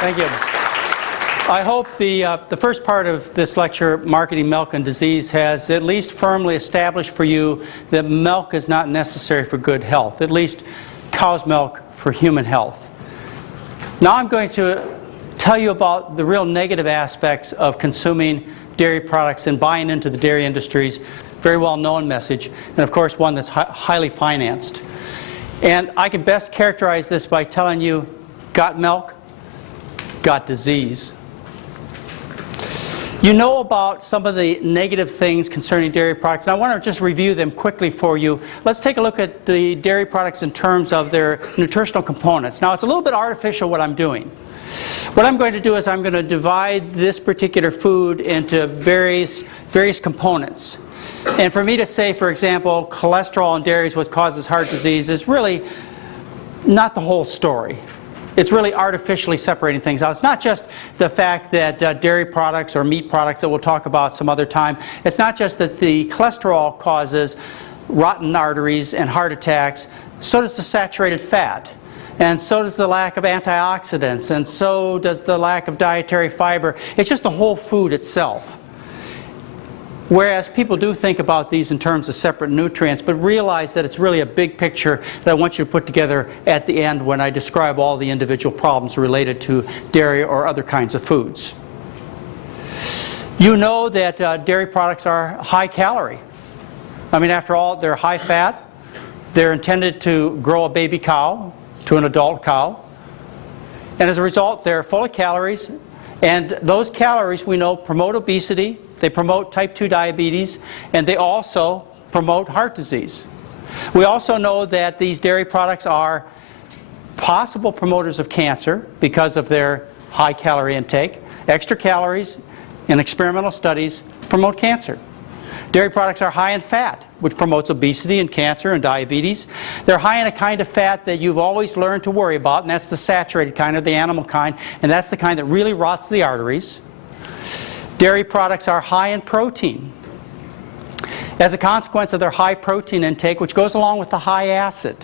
Thank you. I hope the first part of this lecture, Marketing Milk and Disease, has at least firmly established for you that milk is not necessary for good health, at least cow's milk for human health. Now I'm going to tell you about the real negative aspects of consuming dairy products and buying into the dairy industry's very well-known message, and of course one that's highly financed. And I can best characterize this by telling you, got milk, got disease. You know about some of the negative things concerning dairy products, and I want to just review them quickly for you. Let's take a look at the dairy products in terms of their nutritional components. Now, it's a little bit artificial what I'm doing. What I'm going to do is I'm going to divide this particular food into various components. And for me to say, for example, cholesterol in dairy is what causes heart disease is really not the whole story. It's really artificially separating things out. It's not just the fact that dairy products or meat products that we'll talk about some other time. It's not just that the cholesterol causes rotten arteries and heart attacks. So does the saturated fat. And so does the lack of antioxidants. And so does the lack of dietary fiber. It's just the whole food itself. Whereas people do think about these in terms of separate nutrients, but realize that it's really a big picture that I want you to put together at the end when I describe all the individual problems related to dairy or other kinds of foods. You know that dairy products are high calorie. I mean, after all, they're high fat. They're intended to grow a baby cow to an adult cow. And as a result, they're full of calories. And those calories, we know, promote obesity. They promote type 2 diabetes, and they also promote heart disease. We also know that these dairy products are possible promoters of cancer because of their high calorie intake. Extra calories in experimental studies promote cancer. Dairy products are high in fat, which promotes obesity and cancer and diabetes. They're high in a kind of fat that you've always learned to worry about, and that's the saturated kind or the animal kind, and that's the kind that really rots the arteries. Dairy products are high in protein. As a consequence of their high protein intake, which goes along with the high acid.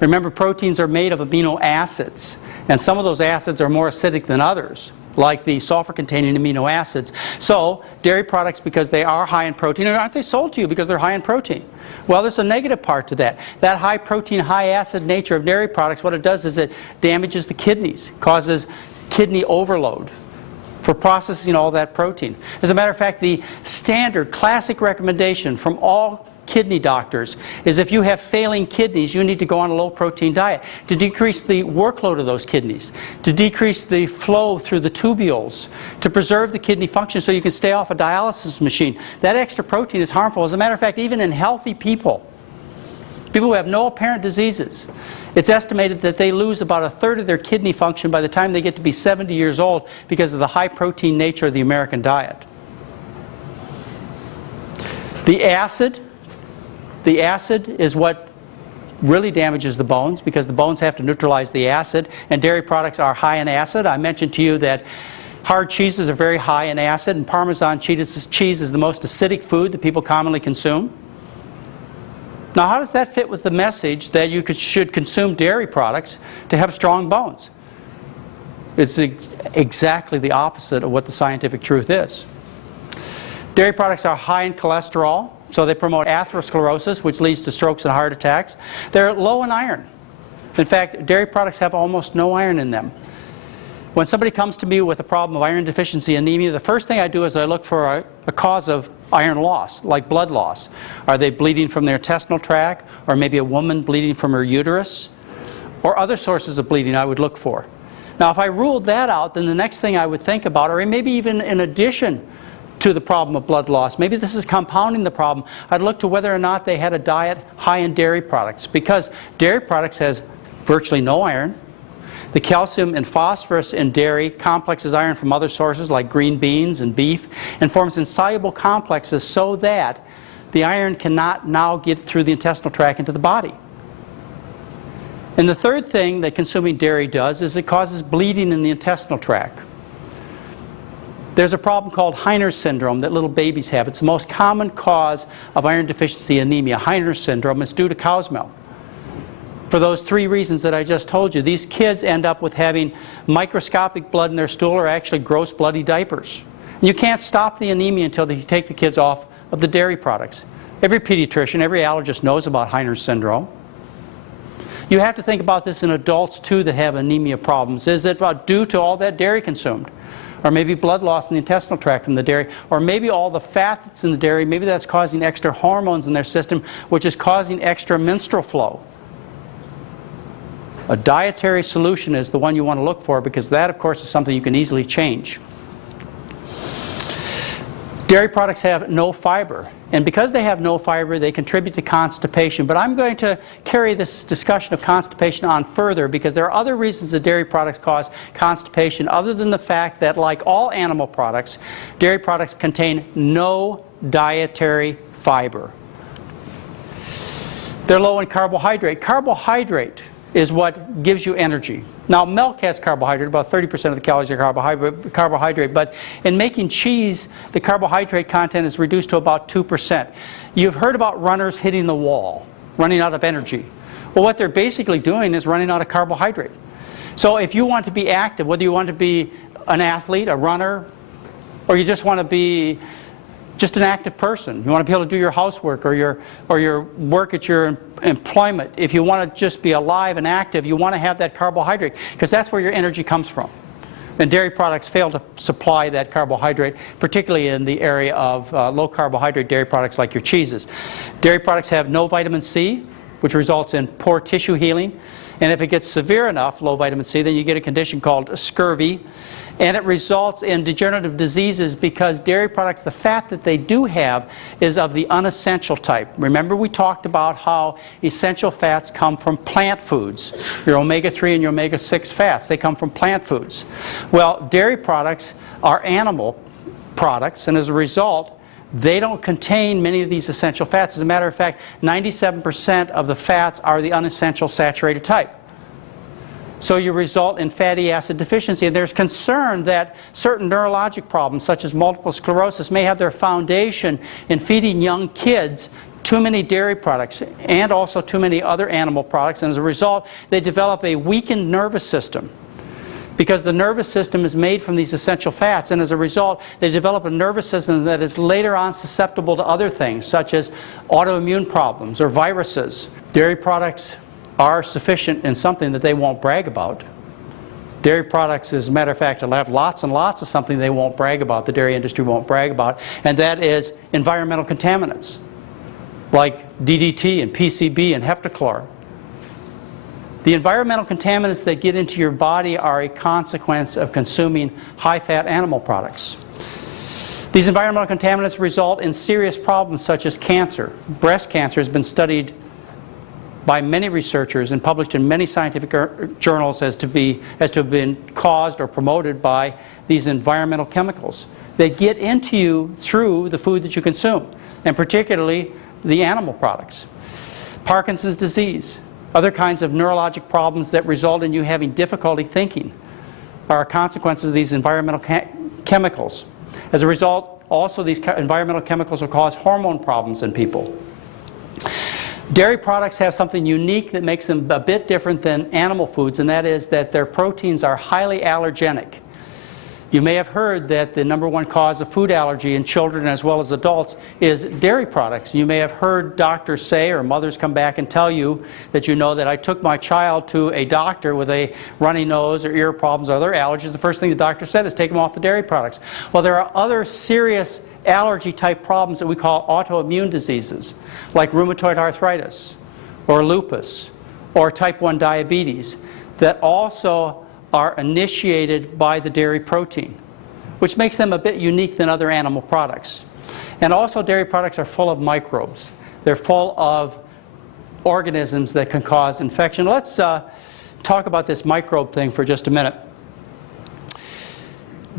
Remember, proteins are made of amino acids, and some of those acids are more acidic than others, like the sulfur-containing amino acids. So, dairy products, because they are high in protein, aren't they sold to you because they're high in protein? Well, there's a negative part to that. That high protein, high acid nature of dairy products, what it does is it damages the kidneys, causes kidney overload for processing all that protein. As a matter of fact, the standard classic recommendation from all kidney doctors is if you have failing kidneys, you need to go on a low-protein diet to decrease the workload of those kidneys, to decrease the flow through the tubules, to preserve the kidney function so you can stay off a dialysis machine. That extra protein is harmful. As a matter of fact, even in healthy people who have no apparent diseases, it's estimated that they lose about a third of their kidney function by the time they get to be 70 years old because of the high protein nature of the American diet. The acid is what really damages the bones because the bones have to neutralize the acid, and dairy products are high in acid. I mentioned to you that hard cheeses are very high in acid, and Parmesan cheese is the most acidic food that people commonly consume. Now, how does that fit with the message that you should consume dairy products to have strong bones? It's exactly the opposite of what the scientific truth is. Dairy products are high in cholesterol, so they promote atherosclerosis, which leads to strokes and heart attacks. They're low in iron. In fact, dairy products have almost no iron in them. When somebody comes to me with a problem of iron deficiency anemia, the first thing I do is I look for a cause of iron loss, like blood loss. Are they bleeding from their intestinal tract, or maybe a woman bleeding from her uterus, or other sources of bleeding I would look for. Now, if I ruled that out, then the next thing I would think about, or maybe even in addition to the problem of blood loss, maybe this is compounding the problem, I'd look to whether or not they had a diet high in dairy products, because dairy products has virtually no iron. The calcium and phosphorus in dairy complexes iron from other sources like green beans and beef and forms insoluble complexes so that the iron cannot now get through the intestinal tract into the body. And the third thing that consuming dairy does is it causes bleeding in the intestinal tract. There's a problem called Heiner's syndrome that little babies have. It's the most common cause of iron deficiency anemia. Heiner's syndrome is due to cow's milk. For those three reasons that I just told you. These kids end up with having microscopic blood in their stool, or actually gross bloody diapers. And you can't stop the anemia until you take the kids off of the dairy products. Every pediatrician, every allergist knows about Heiner's syndrome. You have to think about this in adults too that have anemia problems. Is it due to all that dairy consumed? Or maybe blood loss in the intestinal tract from the dairy, or maybe all the fat that's in the dairy, maybe that's causing extra hormones in their system, which is causing extra menstrual flow. A dietary solution is the one you want to look for, because that, of course, is something you can easily change. Dairy products have no fiber, and because they have no fiber, they contribute to constipation. But I'm going to carry this discussion of constipation on further, because there are other reasons that dairy products cause constipation, other than the fact that, like all animal products, dairy products contain no dietary fiber. They're low in carbohydrate. Carbohydrate is what gives you energy. Now, milk has carbohydrate. About 30% of the calories are carbohydrate, but in making cheese, the carbohydrate content is reduced to about 2%. You've heard about runners hitting the wall, running out of energy. Well, what they're basically doing is running out of carbohydrate. So if you want to be active, whether you want to be an athlete, a runner, or you just want to be just an active person, you want to be able to do your housework or your work at your employment, if you want to just be alive and active, you want to have that carbohydrate, because that's where your energy comes from. And dairy products fail to supply that carbohydrate, particularly in the area of low carbohydrate dairy products like your cheeses. Dairy products have no vitamin C, which results in poor tissue healing. And if it gets severe enough, low vitamin C, then you get a condition called scurvy. And it results in degenerative diseases because dairy products, the fat that they do have is of the unessential type. Remember, we talked about how essential fats come from plant foods. Your omega-3 and your omega-6 fats, they come from plant foods. Well, dairy products are animal products, and as a result, they don't contain many of these essential fats. As a matter of fact, 97% of the fats are the unessential saturated type. So you result in fatty acid deficiency, and there's concern that certain neurologic problems, such as multiple sclerosis, may have their foundation in feeding young kids too many dairy products and also too many other animal products, and as a result, they develop a weakened nervous system. Because the nervous system is made from these essential fats, and as a result, they develop a nervous system that is later on susceptible to other things, such as autoimmune problems or viruses. Dairy products are sufficient in something that they won't brag about. Dairy products, as a matter of fact, will have lots and lots of something they won't brag about, the dairy industry won't brag about, and that is environmental contaminants, like DDT and PCB and heptachlor. The environmental contaminants that get into your body are a consequence of consuming high-fat animal products. These environmental contaminants result in serious problems such as cancer. Breast cancer has been studied by many researchers and published in many scientific journals as to have been caused or promoted by these environmental chemicals. They get into you through the food that you consume, and particularly the animal products. Parkinson's disease, other kinds of neurologic problems that result in you having difficulty thinking are consequences of these environmental chemicals. As a result, also these environmental chemicals will cause hormone problems in people. Dairy products have something unique that makes them a bit different than animal foods, and that is that their proteins are highly allergenic. You may have heard that the #1 cause of food allergy in children as well as adults is dairy products. You may have heard doctors say, or mothers come back and tell you that you know that I took my child to a doctor with a runny nose or ear problems or other allergies. The first thing the doctor said is take them off the dairy products. Well, there are other serious allergy type problems that we call autoimmune diseases, like rheumatoid arthritis or lupus or type 1 diabetes, that also are initiated by the dairy protein, which makes them a bit unique than other animal products. And also dairy products are full of microbes. They're full of organisms that can cause infection. Let's talk about this microbe thing for just a minute.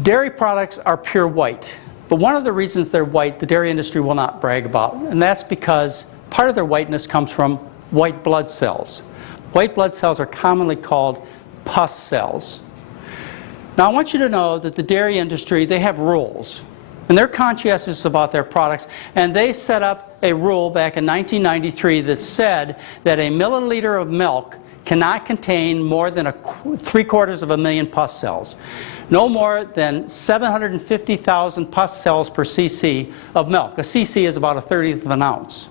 Dairy products are pure white. But one of the reasons they're white, the dairy industry will not brag about, and that's because part of their whiteness comes from white blood cells. White blood cells are commonly called pus cells. Now I want you to know that the dairy industry, they have rules. And they're conscientious about their products, and they set up a rule back in 1993 that said that a milliliter of milk cannot contain more than 3/4 of a million pus cells. No more than 750,000 pus cells per cc of milk. A cc is about 1/30 of an ounce.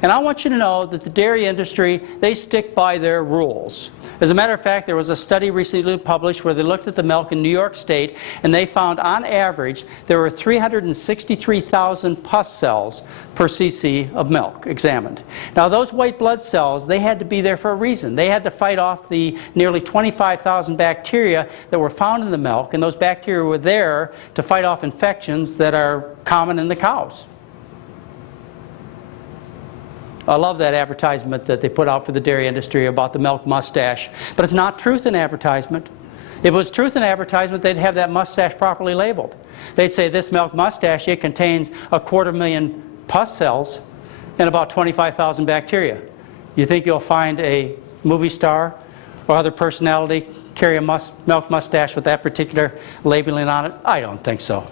And I want you to know that the dairy industry, they stick by their rules. As a matter of fact, there was a study recently published where they looked at the milk in New York State, and they found on average there were 363,000 pus cells per cc of milk examined. Now those white blood cells, they had to be there for a reason. They had to fight off the nearly 25,000 bacteria that were found in the milk, and those bacteria were there to fight off infections that are common in the cows. I love that advertisement that they put out for the dairy industry about the milk mustache. But it's not truth in advertisement. If it was truth in advertisement, they'd have that mustache properly labeled. They'd say this milk mustache, it contains 250,000 pus cells and about 25,000 bacteria. You think you'll find a movie star or other personality carry a milk mustache with that particular labeling on it? I don't think so.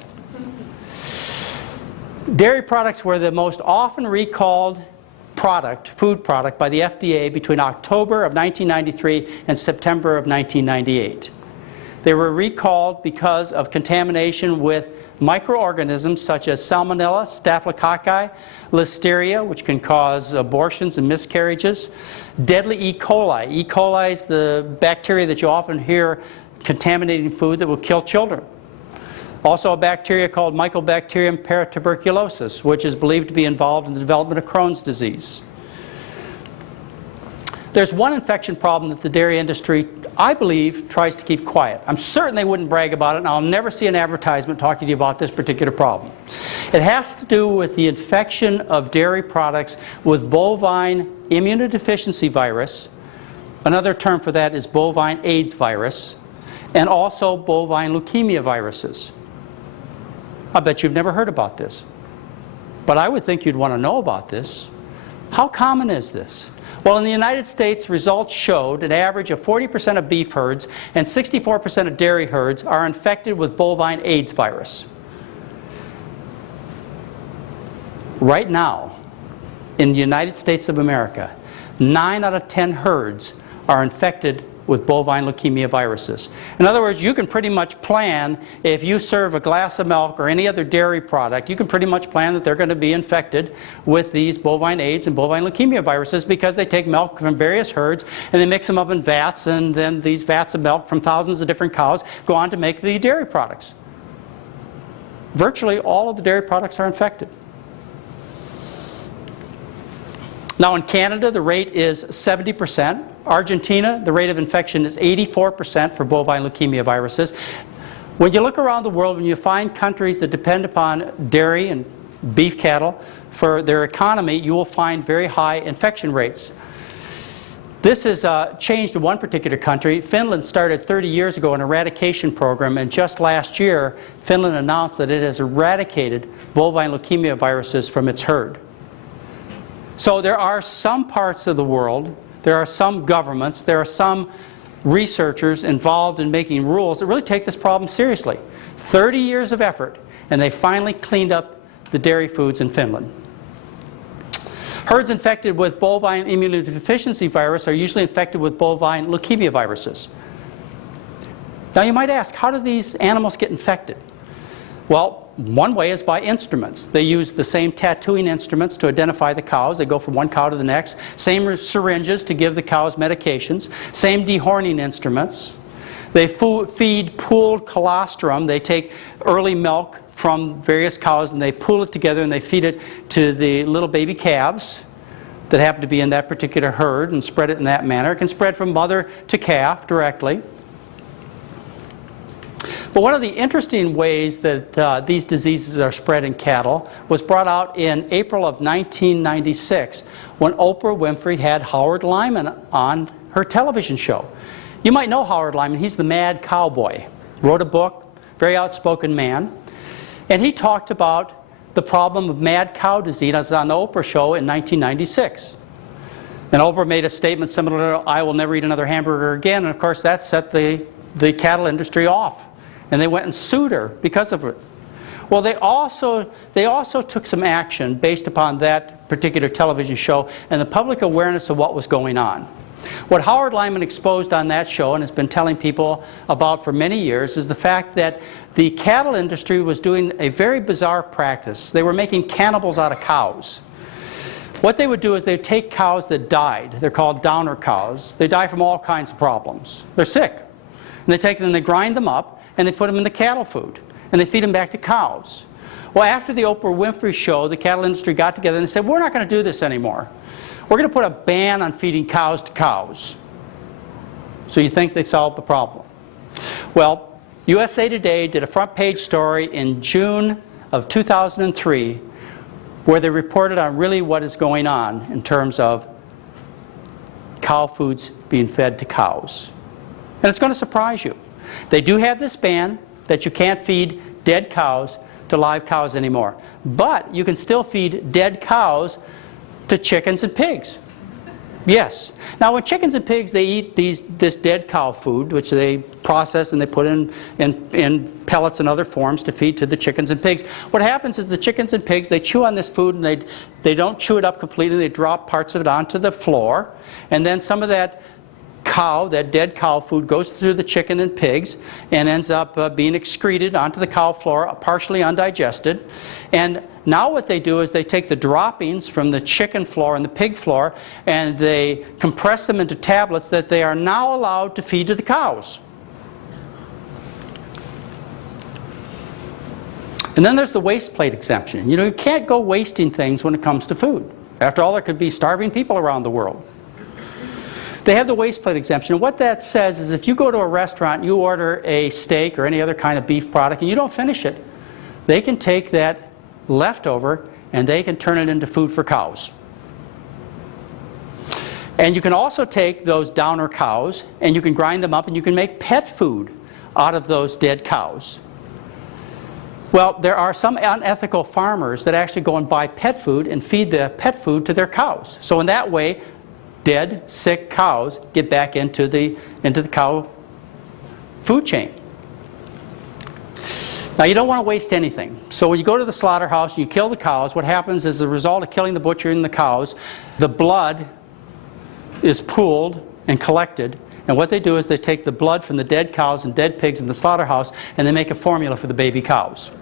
Dairy products were the most often recalled food product by the FDA between October of 1993 and September of 1998. They were recalled because of contamination with microorganisms such as Salmonella, Staphylococci, Listeria, which can cause abortions and miscarriages, deadly E. coli. E. coli is the bacteria that you often hear contaminating food that will kill children. Also a bacteria called Mycobacterium paratuberculosis, which is believed to be involved in the development of Crohn's disease. There's one infection problem that the dairy industry, I believe, tries to keep quiet. I'm certain they wouldn't brag about it, and I'll never see an advertisement talking to you about this particular problem. It has to do with the infection of dairy products with bovine immunodeficiency virus. Another term for that is bovine AIDS virus, and also bovine leukemia viruses. I bet you've never heard about this. But I would think you'd want to know about this. How common is this? Well, in the United States, results showed an average of 40% of beef herds and 64% of dairy herds are infected with bovine AIDS virus. Right now, in the United States of America, 9 out of 10 herds are infected with bovine leukemia viruses. In other words, you can pretty much plan, if you serve a glass of milk or any other dairy product, you can pretty much plan that they're going to be infected with these bovine AIDS and bovine leukemia viruses because they take milk from various herds and they mix them up in vats, and then these vats of milk from thousands of different cows go on to make the dairy products. Virtually all of the dairy products are infected. Now in Canada, the rate is 70%. Argentina, the rate of infection is 84% for bovine leukemia viruses. When you look around the world, when you find countries that depend upon dairy and beef cattle for their economy, you will find very high infection rates. This has changed in one particular country. Finland started 30 years ago an eradication program, and just last year, Finland announced that it has eradicated bovine leukemia viruses from its herd. So there are some parts of the world, there are some governments, there are some researchers involved in making rules that really take this problem seriously. 30 years of effort, and they finally cleaned up the dairy foods in Finland. Herds infected with bovine immunodeficiency virus are usually infected with bovine leukemia viruses. Now you might ask, how do these animals get infected? Well, one way is by instruments. They use the same tattooing instruments to identify the cows. They go from one cow to the next. Same syringes to give the cows medications. Same dehorning instruments. They feed pooled colostrum. They take early milk from various cows and they pool it together and they feed it to the little baby calves that happen to be in that particular herd and spread it in that manner. It can spread from mother to calf directly. But one of the interesting ways that these diseases are spread in cattle was brought out in April of 1996 when Oprah Winfrey had Howard Lyman on her television show. You might know Howard Lyman. He's the mad cowboy. Wrote a book, very outspoken man. And he talked about the problem of mad cow disease on the Oprah show in 1996. And Oprah made a statement similar to, "I will never eat another hamburger again." And of course that set the cattle industry off. And they went and sued her because of it. Well, they also took some action based upon that particular television show and the public awareness of what was going on. What Howard Lyman exposed on that show and has been telling people about for many years is the fact that the cattle industry was doing a very bizarre practice. They were making cannibals out of cows. What they would do is they'd take cows that died. They're called downer cows. They die from all kinds of problems. They're sick. And they take them, they grind them up, and they put them in the cattle food. And they feed them back to cows. Well, after the Oprah Winfrey show, the cattle industry got together and they said, we're not going to do this anymore. We're going to put a ban on feeding cows to cows. So you think they solved the problem. Well, USA Today did a front page story in June of 2003 where they reported on really what is going on in terms of cow foods being fed to cows. And it's going to surprise you. They do have this ban that you can't feed dead cows to live cows anymore. But you can still feed dead cows to chickens and pigs. Yes. Now when chickens and pigs, they eat this dead cow food, which they process and they put in pellets and other forms to feed to the chickens and pigs. What happens is the chickens and pigs, they chew on this food and they don't chew it up completely. They drop parts of it onto the floor. And then some of that cow, that dead cow food, goes through the chicken and pigs and ends up being excreted onto the cow floor, partially undigested. And now what they do is they take the droppings from the chicken floor and the pig floor and they compress them into tablets that they are now allowed to feed to the cows. And then there's the waste plate exemption. You know, you can't go wasting things when it comes to food. After all, there could be starving people around the world. They have the waste plate exemption. And what that says is if you go to a restaurant, you order a steak or any other kind of beef product and you don't finish it, they can take that leftover and they can turn it into food for cows. And you can also take those downer cows and you can grind them up and you can make pet food out of those dead cows. Well, there are some unethical farmers that actually go and buy pet food and feed the pet food to their cows. So in that way, dead, sick cows get back into the cow food chain. Now you don't want to waste anything. So when you go to the slaughterhouse and you kill the cows, what happens is as a result of killing the butcher and the cows, the blood is pooled and collected. And what they do is they take the blood from the dead cows and dead pigs in the slaughterhouse and they make a formula for the baby cows.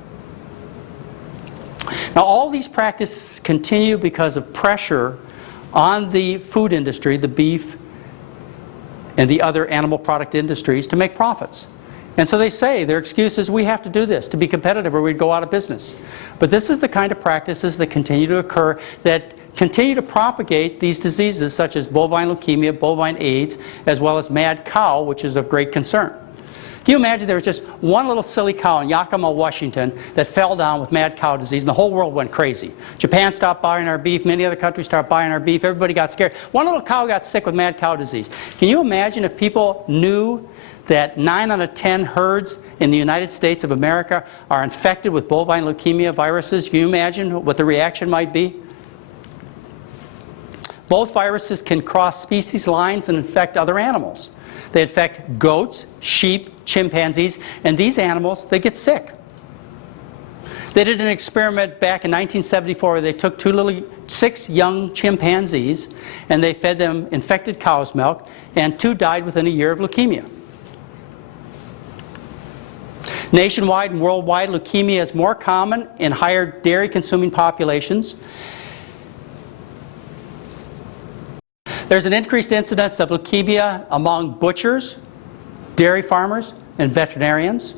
Now all these practices continue because of pressure on the food industry, the beef and the other animal product industries, to make profits. And so they say, their excuse is, we have to do this to be competitive or we'd go out of business. But this is the kind of practices that continue to occur that continue to propagate these diseases such as bovine leukemia, bovine AIDS, as well as mad cow, which is of great concern. Can you imagine there was just one little silly cow in Yakima, Washington that fell down with mad cow disease and the whole world went crazy. Japan stopped buying our beef, many other countries stopped buying our beef, everybody got scared. One little cow got sick with mad cow disease. Can you imagine if people knew that 9 out of 10 herds in the United States of America are infected with bovine leukemia viruses? Can you imagine what the reaction might be? Both viruses can cross species lines and infect other animals. They infect goats, sheep, chimpanzees, and these animals, they get sick. They did an experiment back in 1974 where they took 6 young chimpanzees and they fed them infected cow's milk, and 2 died within a year of leukemia. Nationwide and worldwide, leukemia is more common in higher dairy-consuming populations. There's an increased incidence of leukemia among butchers, dairy farmers, and veterinarians.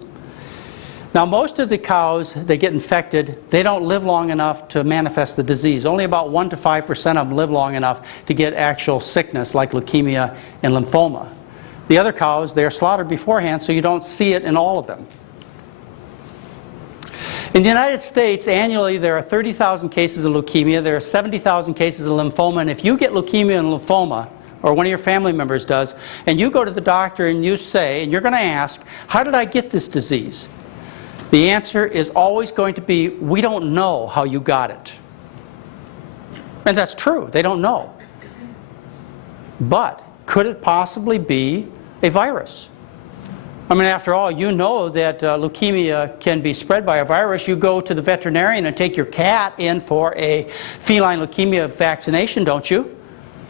Now most of the cows that get infected, they don't live long enough to manifest the disease. Only about 1 to 5% of them live long enough to get actual sickness like leukemia and lymphoma. The other cows, they are slaughtered beforehand, so you don't see it in all of them. In the United States, annually there are 30,000 cases of leukemia, there are 70,000 cases of lymphoma, and if you get leukemia and lymphoma, or one of your family members does, and you go to the doctor and you say, and you're going to ask, how did I get this disease? The answer is always going to be, we don't know how you got it. And that's true, they don't know. But could it possibly be a virus? I mean, after all, you know that leukemia can be spread by a virus. You go to the veterinarian and take your cat in for a feline leukemia vaccination, don't you?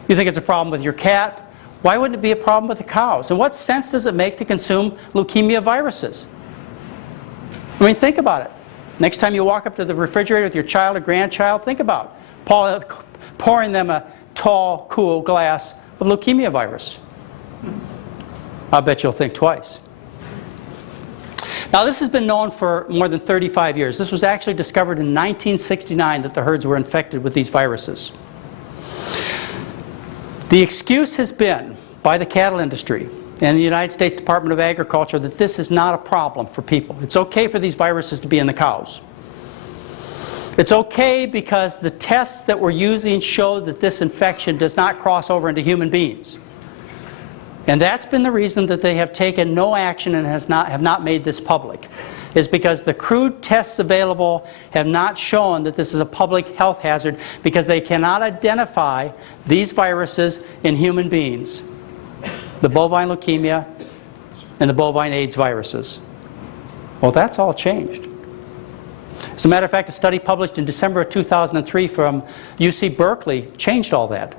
You think it's a problem with your cat. Why wouldn't it be a problem with the cows? And what sense does it make to consume leukemia viruses? I mean, think about it. Next time you walk up to the refrigerator with your child or grandchild, think about pouring them a tall, cool glass of leukemia virus. I bet you'll think twice. Now, this has been known for more than 35 years. This was actually discovered in 1969 that the herds were infected with these viruses. The excuse has been by the cattle industry and the United States Department of Agriculture that this is not a problem for people. It's okay for these viruses to be in the cows. It's okay because the tests that we're using show that this infection does not cross over into human beings. And that's been the reason that they have taken no action and have not made this public, is because the crude tests available have not shown that this is a public health hazard because they cannot identify these viruses in human beings, the bovine leukemia and the bovine AIDS viruses. Well, that's all changed. As a matter of fact, a study published in December of 2003 from UC Berkeley changed all that.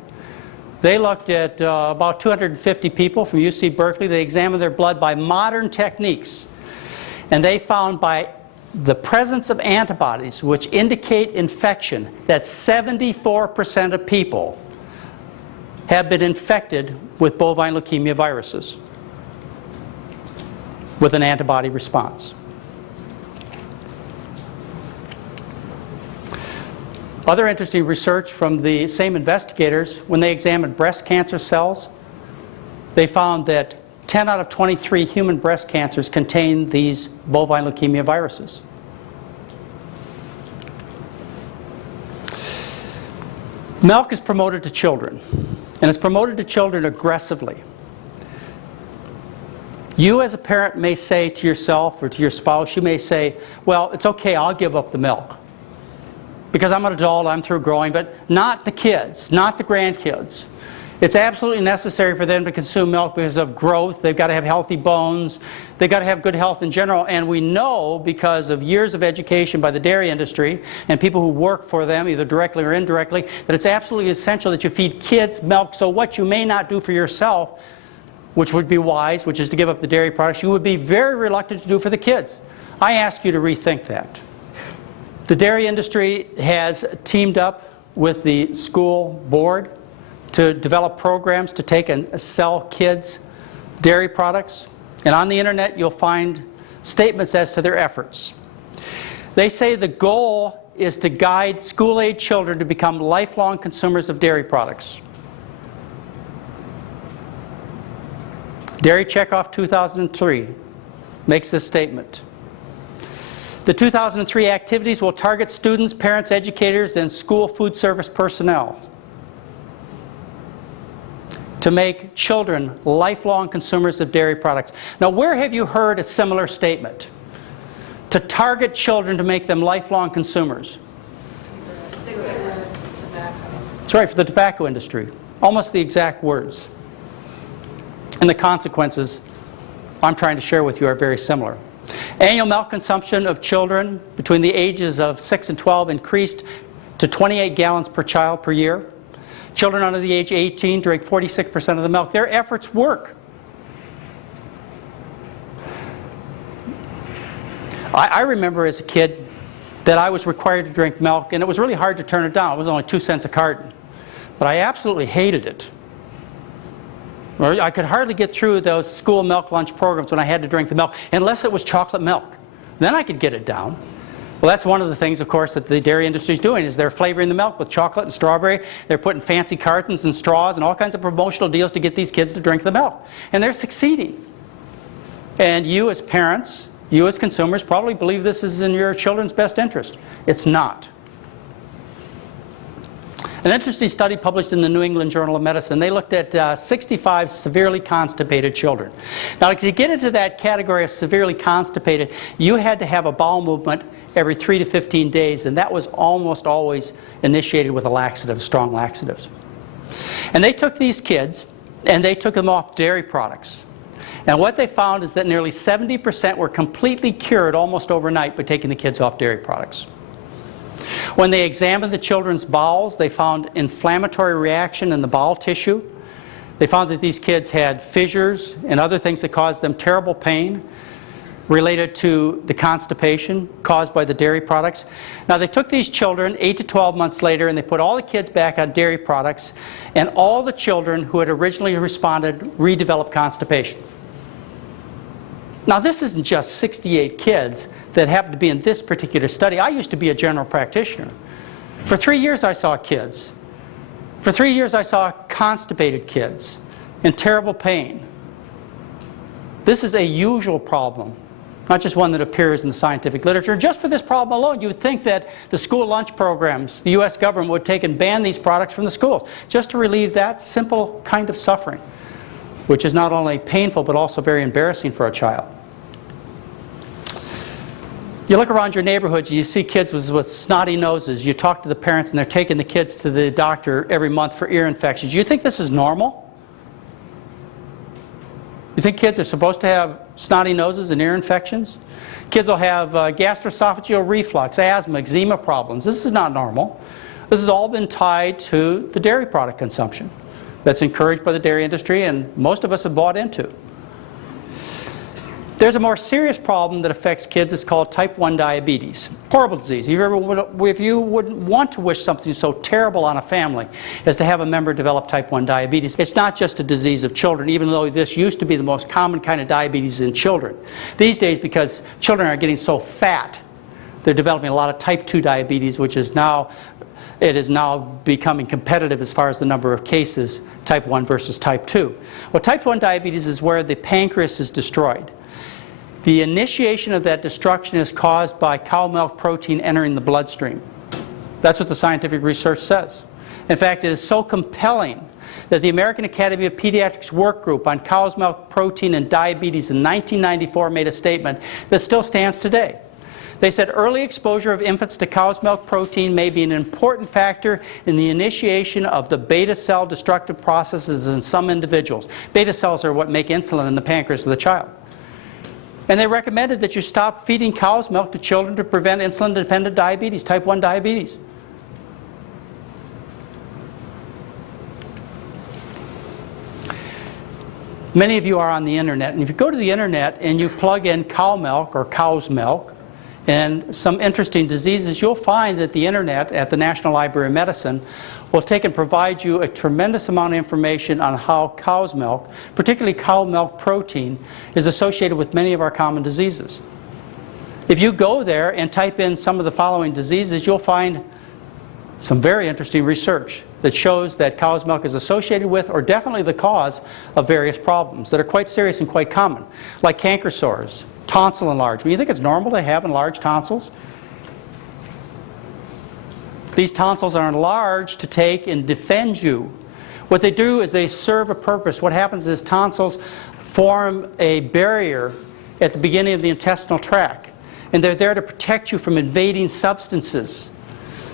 They looked at about 250 people from UC Berkeley. They examined their blood by modern techniques. And they found by the presence of antibodies which indicate infection that 74% of people have been infected with bovine leukemia viruses with an antibody response. Other interesting research from the same investigators, when they examined breast cancer cells, they found that 10 out of 23 human breast cancers contain these bovine leukemia viruses. Milk is promoted to children, and it's promoted to children aggressively. You as a parent may say to yourself or to your spouse, you may say, well, it's okay, I'll give up the milk. Because I'm an adult, I'm through growing, but not the kids, not the grandkids. It's absolutely necessary for them to consume milk because of growth. They've got to have healthy bones. They've got to have good health in general. And we know, because of years of education by the dairy industry and people who work for them, either directly or indirectly, that it's absolutely essential that you feed kids milk. So what you may not do for yourself, which would be wise, which is to give up the dairy products, you would be very reluctant to do for the kids. I ask you to rethink that. The dairy industry has teamed up with the school board to develop programs to take and sell kids dairy products. And on the internet you'll find statements as to their efforts. They say the goal is to guide school-age children to become lifelong consumers of dairy products. Dairy Checkoff 2003 makes this statement. The 2003 activities will target students, parents, educators, and school food service personnel to make children lifelong consumers of dairy products. Now, where have you heard a similar statement? To target children to make them lifelong consumers. Cigarettes, tobacco. That's right, for the tobacco industry. Almost the exact words. And the consequences I'm trying to share with you are very similar. Annual milk consumption of children between the ages of 6 and 12 increased to 28 gallons per child per year. Children under the age of 18 drink 46% of the milk. Their efforts work. I remember as a kid that I was required to drink milk, and it was really hard to turn it down. It was only 2 cents a carton. But I absolutely hated it. I could hardly get through those school milk lunch programs when I had to drink the milk, unless it was chocolate milk. Then I could get it down. Well, that's one of the things, of course, that the dairy industry is doing, is they're flavoring the milk with chocolate and strawberry. They're putting fancy cartons and straws and all kinds of promotional deals to get these kids to drink the milk. And they're succeeding. And you as parents, you as consumers, probably believe this is in your children's best interest. It's not. An interesting study published in the New England Journal of Medicine, they looked at 65 severely constipated children. Now, to get into that category of severely constipated, you had to have a bowel movement every 3 to 15 days, and that was almost always initiated with a laxative, strong laxatives. And they took these kids, and they took them off dairy products. And what they found is that nearly 70% were completely cured almost overnight by taking the kids off dairy products. When they examined the children's bowels, they found inflammatory reaction in the bowel tissue. They found that these kids had fissures and other things that caused them terrible pain related to the constipation caused by the dairy products. Now they took these children 8 to 12 months later and they put all the kids back on dairy products, and all the children who had originally responded redeveloped constipation. Now this isn't just 68 kids that happened to be in this particular study. I used to be a general practitioner. For 3 years I saw kids. For 3 years I saw constipated kids in terrible pain. This is a usual problem, not just one that appears in the scientific literature. Just for this problem alone, you would think that the school lunch programs, the US government would take and ban these products from the schools, just to relieve that simple kind of suffering, which is not only painful but also very embarrassing for a child. You look around your neighborhoods, you see kids with snotty noses. You talk to the parents and they're taking the kids to the doctor every month for ear infections. You think this is normal? You think kids are supposed to have snotty noses and ear infections? Kids will have gastroesophageal reflux, asthma, eczema problems. This is not normal. This has all been tied to the dairy product consumption that's encouraged by the dairy industry and most of us have bought into. There's a more serious problem that affects kids. It's called type 1 diabetes. Horrible disease. If you wouldn't want to wish something so terrible on a family as to have a member develop type 1 diabetes, it's not just a disease of children, even though this used to be the most common kind of diabetes in children. These days, because children are getting so fat, they're developing a lot of type 2 diabetes, which is now becoming competitive as far as the number of cases, type 1 versus type 2. Well, type 1 diabetes is where the pancreas is destroyed. The initiation of that destruction is caused by cow milk protein entering the bloodstream. That's what the scientific research says. In fact, it is so compelling that the American Academy of Pediatrics work group on cow's milk protein and diabetes in 1994 made a statement that still stands today. They said early exposure of infants to cow's milk protein may be an important factor in the initiation of the beta cell destructive processes in some individuals. Beta cells are what make insulin in the pancreas of the child. And they recommended that you stop feeding cow's milk to children to prevent insulin-dependent diabetes, type 1 diabetes. Many of you are on the internet, and if you go to the internet and you plug in cow milk or cow's milk and some interesting diseases, you'll find that the internet at the National Library of Medicine will take and provide you a tremendous amount of information on how cow's milk, particularly cow milk protein, is associated with many of our common diseases. If you go there and type in some of the following diseases, you'll find some very interesting research that shows that cow's milk is associated with or definitely the cause of various problems that are quite serious and quite common, like canker sores, tonsil enlargement. You think it's normal to have enlarged tonsils? These tonsils are enlarged to take and defend you. What they do is they serve a purpose. What happens is tonsils form a barrier at the beginning of the intestinal tract, and they're there to protect you from invading substances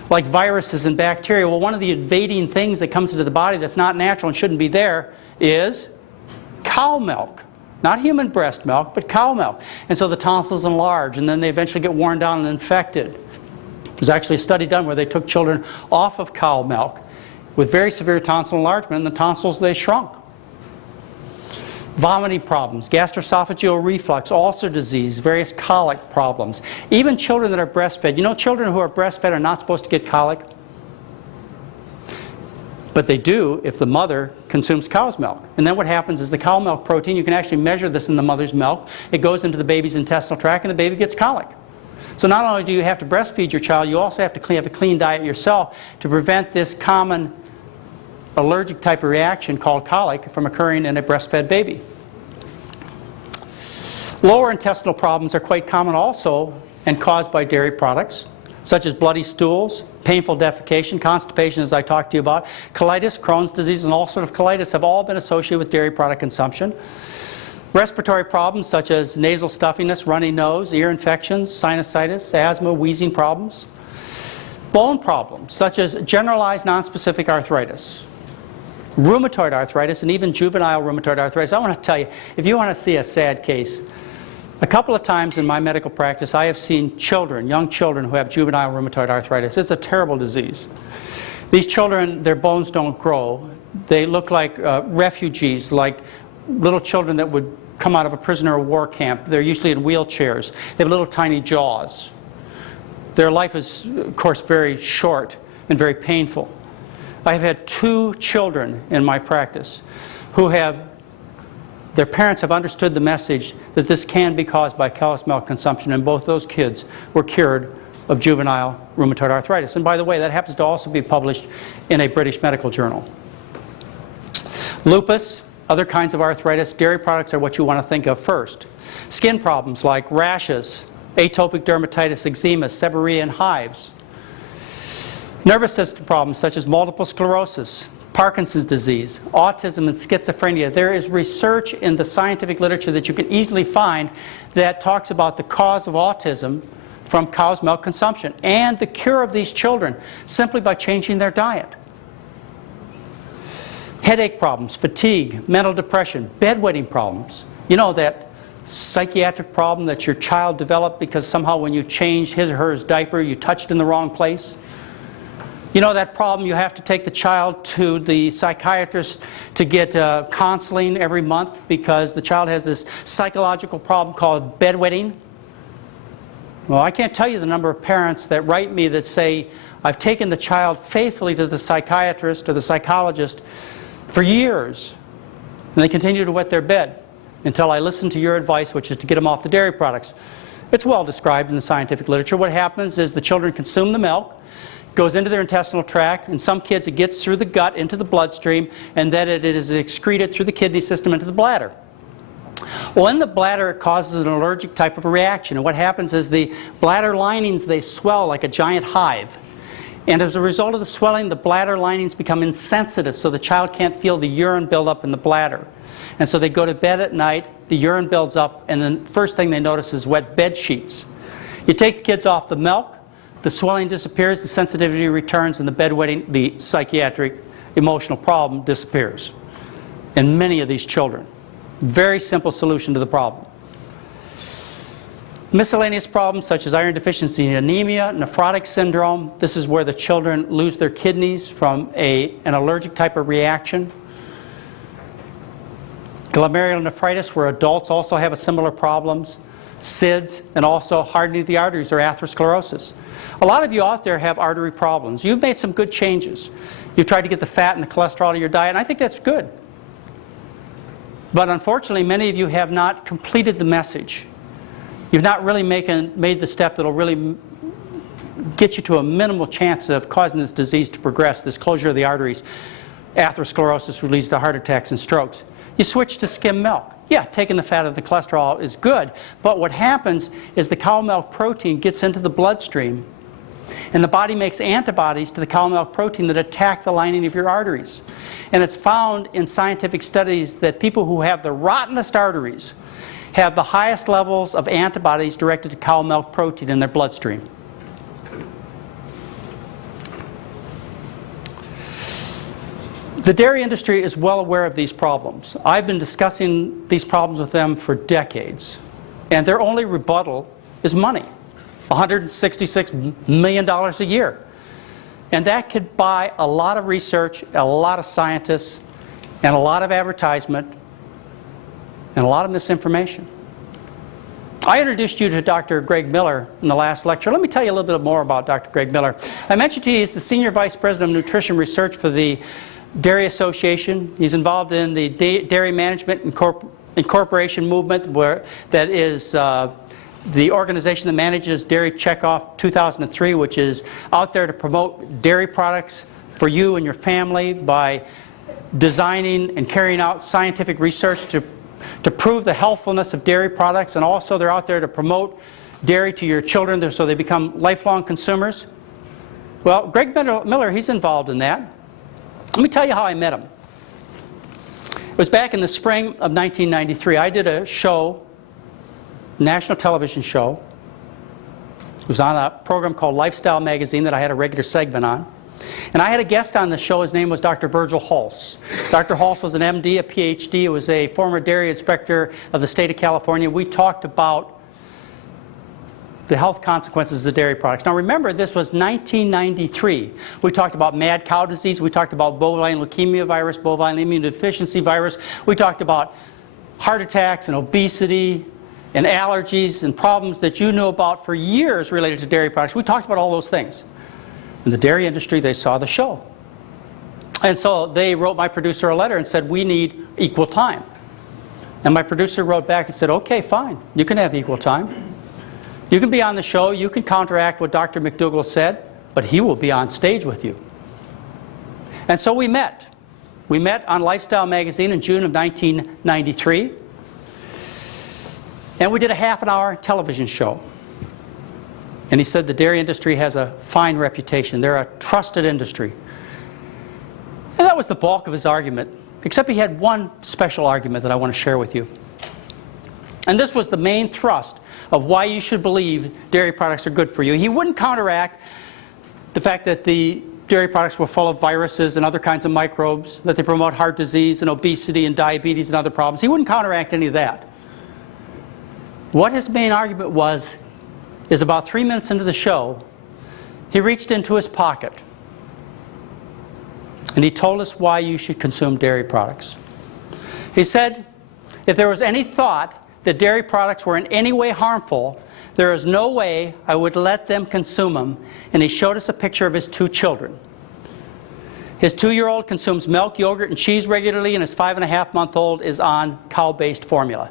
like viruses and bacteria. Well, one of the invading things that comes into the body that's not natural and shouldn't be there is cow milk. Not human breast milk, but cow milk. And so the tonsils enlarge, and then they eventually get worn down and infected. There's actually a study done where they took children off of cow milk with very severe tonsil enlargement, and the tonsils, they shrunk. Vomiting problems, gastroesophageal reflux, ulcer disease, various colic problems. Even children that are breastfed. You know, children who are breastfed are not supposed to get colic? But they do if the mother consumes cow's milk. And then what happens is the cow milk protein, you can actually measure this in the mother's milk. It goes into the baby's intestinal tract and the baby gets colic. So not only do you have to breastfeed your child, you also have to have a clean diet yourself to prevent this common allergic type of reaction called colic from occurring in a breastfed baby. Lower intestinal problems are quite common also and caused by dairy products, such as bloody stools, painful defecation, constipation as I talked to you about, colitis, Crohn's disease, and ulcerative colitis have all been associated with dairy product consumption. Respiratory problems such as nasal stuffiness, runny nose, ear infections, sinusitis, asthma, wheezing problems. Bone problems such as generalized nonspecific arthritis. rheumatoid arthritis, and even juvenile rheumatoid arthritis. I want to tell you, if you want to see a sad case, a couple of times in my medical practice I have seen children, young children who have juvenile rheumatoid arthritis. It's a terrible disease. These children, their bones don't grow. They look like refugees, like little children that would come out of a prisoner of war camp. They're usually in wheelchairs. They have little tiny jaws. Their life is, of course, very short and very painful. I have had 2 children in my practice who their parents have understood the message that this can be caused by cow's milk consumption, and both those kids were cured of juvenile rheumatoid arthritis. And by the way, that happens to also be published in a British medical journal. Lupus, other kinds of arthritis, dairy products are what you want to think of first. Skin problems like rashes, atopic dermatitis, eczema, seborrhea, and hives. Nervous system problems such as multiple sclerosis, Parkinson's disease, autism, and schizophrenia. There is research in the scientific literature that you can easily find that talks about the cause of autism from cow's milk consumption and the cure of these children simply by changing their diet. Headache problems, fatigue, mental depression, bedwetting problems. You know that psychiatric problem that your child developed because somehow when you changed his or her diaper you touched in the wrong place? You know that problem, you have to take the child to the psychiatrist to get counseling every month because the child has this psychological problem called bedwetting? Well, I can't tell you the number of parents that write me that say, I've taken the child faithfully to the psychiatrist or the psychologist for years, and they continue to wet their bed until I listen to your advice, which is to get them off the dairy products. It's well described in the scientific literature. What happens is the children consume the milk, goes into their intestinal tract. In some kids it gets through the gut into the bloodstream, and then it is excreted through the kidney system into the bladder. Well, in the bladder it causes an allergic type of a reaction, and what happens is the bladder linings, they swell like a giant hive. And as a result of the swelling, the bladder linings become insensitive, so the child can't feel the urine build up in the bladder. And so they go to bed at night, the urine builds up, and the first thing they notice is wet bed sheets. You take the kids off the milk, the swelling disappears, the sensitivity returns, and the bedwetting, the psychiatric emotional problem disappears in many of these children. Very simple solution to the problem. Miscellaneous problems such as iron deficiency anemia, nephrotic syndrome. This is where the children lose their kidneys from an allergic type of reaction. Glomerulonephritis, where adults also have similar problems. SIDS, and also hardening of the arteries or atherosclerosis. A lot of you out there have artery problems. You've made some good changes. You've tried to get the fat and the cholesterol out of your diet, and I think that's good. But unfortunately, many of you have not completed the message. You've not really made the step that will really get you to a minimal chance of causing this disease to progress, this closure of the arteries, atherosclerosis, which leads to heart attacks and strokes. You switch to skim milk. Yeah, taking the fat of the cholesterol is good, but what happens is the cow milk protein gets into the bloodstream, and the body makes antibodies to the cow milk protein that attack the lining of your arteries. And it's found in scientific studies that people who have the rottenest arteries have the highest levels of antibodies directed to cow milk protein in their bloodstream. The dairy industry is well aware of these problems. I've been discussing these problems with them for decades, and their only rebuttal is money. $166 million a year. And that could buy a lot of research, a lot of scientists, and a lot of advertisement, and a lot of misinformation. I introduced you to Dr. Greg Miller in the last lecture. Let me tell you a little bit more about Dr. Greg Miller. I mentioned to you he's the Senior Vice President of Nutrition Research for the Dairy Association. He's involved in the Dairy Management Incorporation movement, that is the organization that manages Dairy Checkoff 2003, which is out there to promote dairy products for you and your family by designing and carrying out scientific research to prove the healthfulness of dairy products, and also they're out there to promote dairy to your children so they become lifelong consumers. Well, Greg Miller, he's involved in that. Let me tell you how I met him. It was back in the spring of 1993. I did a show, national television show. It was on a program called Lifestyle Magazine that I had a regular segment on. And I had a guest on the show. His name was Dr. Virgil Hulse. Dr. Hulse was an MD, a PhD. He was a former dairy inspector of the state of California. We talked about the health consequences of dairy products. Now remember, this was 1993. We talked about mad cow disease. We talked about bovine leukemia virus, bovine immunodeficiency virus. We talked about heart attacks and obesity and allergies and problems that you knew about for years related to dairy products. We talked about all those things. In the dairy industry, they saw the show. And so they wrote my producer a letter and said, we need equal time. And my producer wrote back and said, okay, fine, you can have equal time. You can be on the show, you can counteract what Dr. McDougall said, but he will be on stage with you. And so we met. We met on Lifestyle magazine in June of 1993. And we did a half-an-hour television show. And he said the dairy industry has a fine reputation. They're a trusted industry. And that was the bulk of his argument, except he had one special argument that I want to share with you. And this was the main thrust of why you should believe dairy products are good for you. He wouldn't counteract the fact that the dairy products were full of viruses and other kinds of microbes, that they promote heart disease and obesity and diabetes and other problems. He wouldn't counteract any of that. What his main argument was is about 3 minutes into the show, he reached into his pocket and he told us why you should consume dairy products. He said, if there was any thought that dairy products were in any way harmful, there is no way I would let them consume them. And he showed us a picture of his 2 children. His 2-year-old consumes milk, yogurt, and cheese regularly, and his 5.5-month-old is on cow-based formula.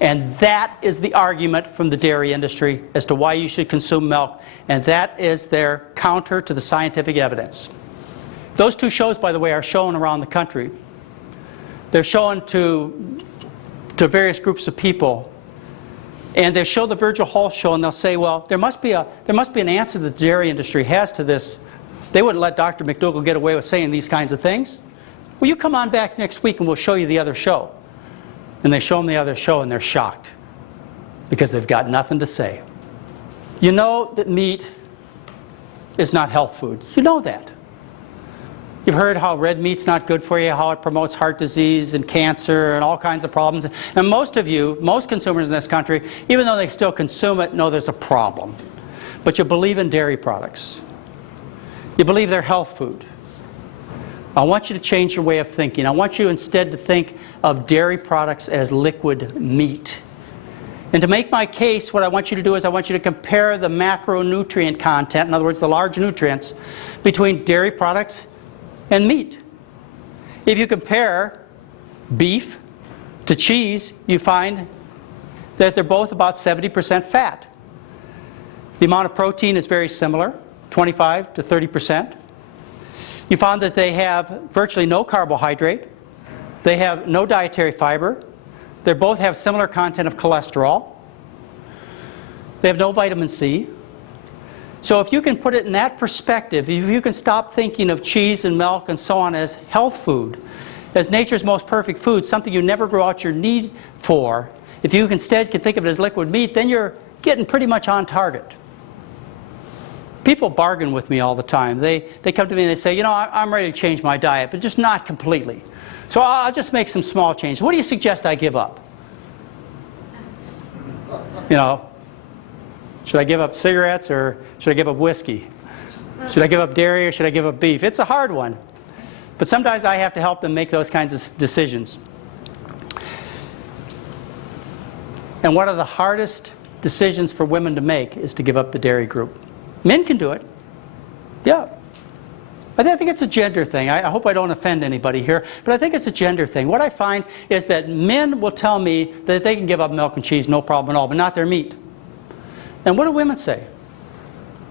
And that is the argument from the dairy industry as to why you should consume milk, and that is their counter to the scientific evidence. Those 2 shows, by the way, are shown around the country. They're shown to various groups of people, and they show the Virgil Hulse show, and they'll say, well, there must be an answer that the dairy industry has to this. They wouldn't let Dr. McDougall get away with saying these kinds of things. Well, you come on back next week and we'll show you the other show. And they show them the other show and they're shocked because they've got nothing to say. You know that meat is not health food. You know that. You've heard how red meat's not good for you, how it promotes heart disease and cancer and all kinds of problems. And most of you, most consumers in this country, even though they still consume it, know there's a problem. But you believe in dairy products. You believe they're health food. I want you to change your way of thinking. I want you instead to think of dairy products as liquid meat. And to make my case, what I want you to do is I want you to compare the macronutrient content, in other words, the large nutrients, between dairy products and meat. If you compare beef to cheese, you find that they're both about 70% fat. The amount of protein is very similar, 25 to 30%. You found that they have virtually no carbohydrate. They have no dietary fiber. They both have similar content of cholesterol. They have no vitamin C. So if you can put it in that perspective, if you can stop thinking of cheese and milk and so on as health food, as nature's most perfect food, something you never grow out your need for, if you instead can think of it as liquid meat, then you're getting pretty much on target. People bargain with me all the time. They come to me and they say, you know, I'm ready to change my diet, but just not completely. So I'll just make some small changes. What do you suggest I give up? You know, should I give up cigarettes or should I give up whiskey? Should I give up dairy or should I give up beef? It's a hard one. But sometimes I have to help them make those kinds of decisions. And one of the hardest decisions for women to make is to give up the dairy group. Men can do it. Yeah. I think it's a gender thing. I hope I don't offend anybody here, but I think it's a gender thing. What I find is that men will tell me that they can give up milk and cheese, no problem at all, but not their meat. And what do women say?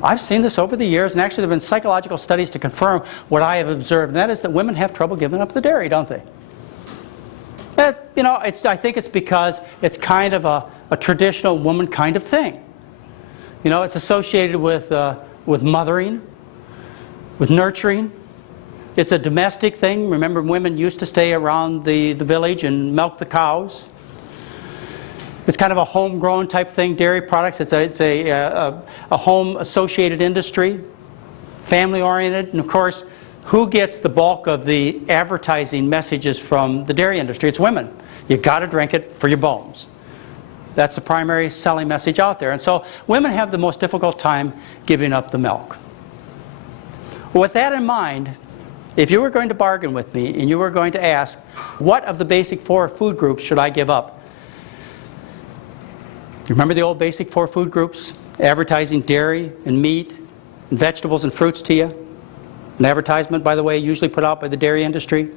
I've seen this over the years, and actually there have been psychological studies to confirm what I have observed, and that is that women have trouble giving up the dairy, don't they? You know, I think it's because it's kind of a traditional woman kind of thing. You know, it's associated with mothering, with nurturing. It's a domestic thing. Remember, women used to stay around the village and milk the cows. It's kind of a homegrown type thing, dairy products. It's a home-associated industry. family-oriented, and of course, who gets the bulk of the advertising messages from the dairy industry? It's women. You got to drink it for your bones. That's the primary selling message out there. And so women have the most difficult time giving up the milk. With that in mind, if you were going to bargain with me and you were going to ask, what of the basic 4 food groups should I give up? You remember the old basic 4 food groups? Advertising dairy and meat and vegetables and fruits to you. An advertisement, by the way, usually put out by the dairy industry.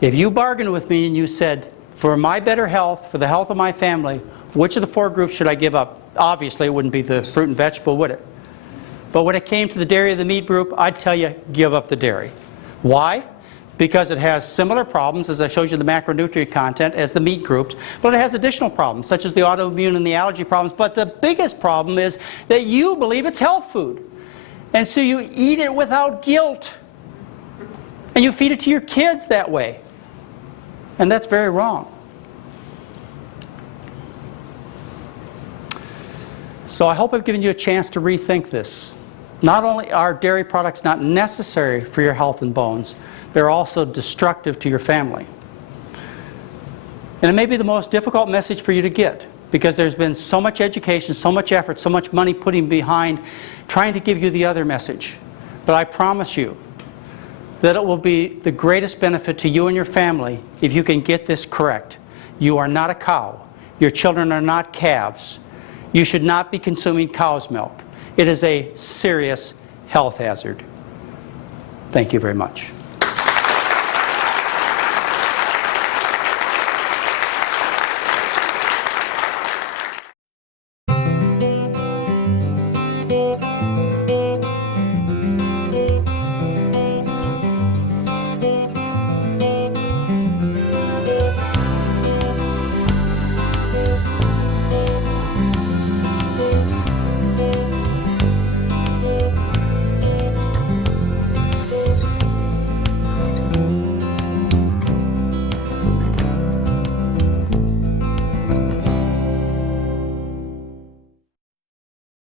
If you bargained with me and you said, for my better health, for the health of my family, which of the 4 groups should I give up? Obviously, it wouldn't be the fruit and vegetable, would it? But when it came to the dairy or the meat group, I'd tell you, give up the dairy. Why? Because it has similar problems, as I showed you the macronutrient content, as the meat groups, but it has additional problems, such as the autoimmune and the allergy problems. But the biggest problem is that you believe it's health food. And so you eat it without guilt. And you feed it to your kids that way. And that's very wrong. So I hope I've given you a chance to rethink this. Not only are dairy products not necessary for your health and bones, they're also destructive to your family. And it may be the most difficult message for you to get, because there's been so much education, so much effort, so much money putting behind trying to give you the other message. But I promise you that it will be the greatest benefit to you and your family if you can get this correct. You are not a cow. Your children are not calves. You should not be consuming cow's milk. It is a serious health hazard. Thank you very much.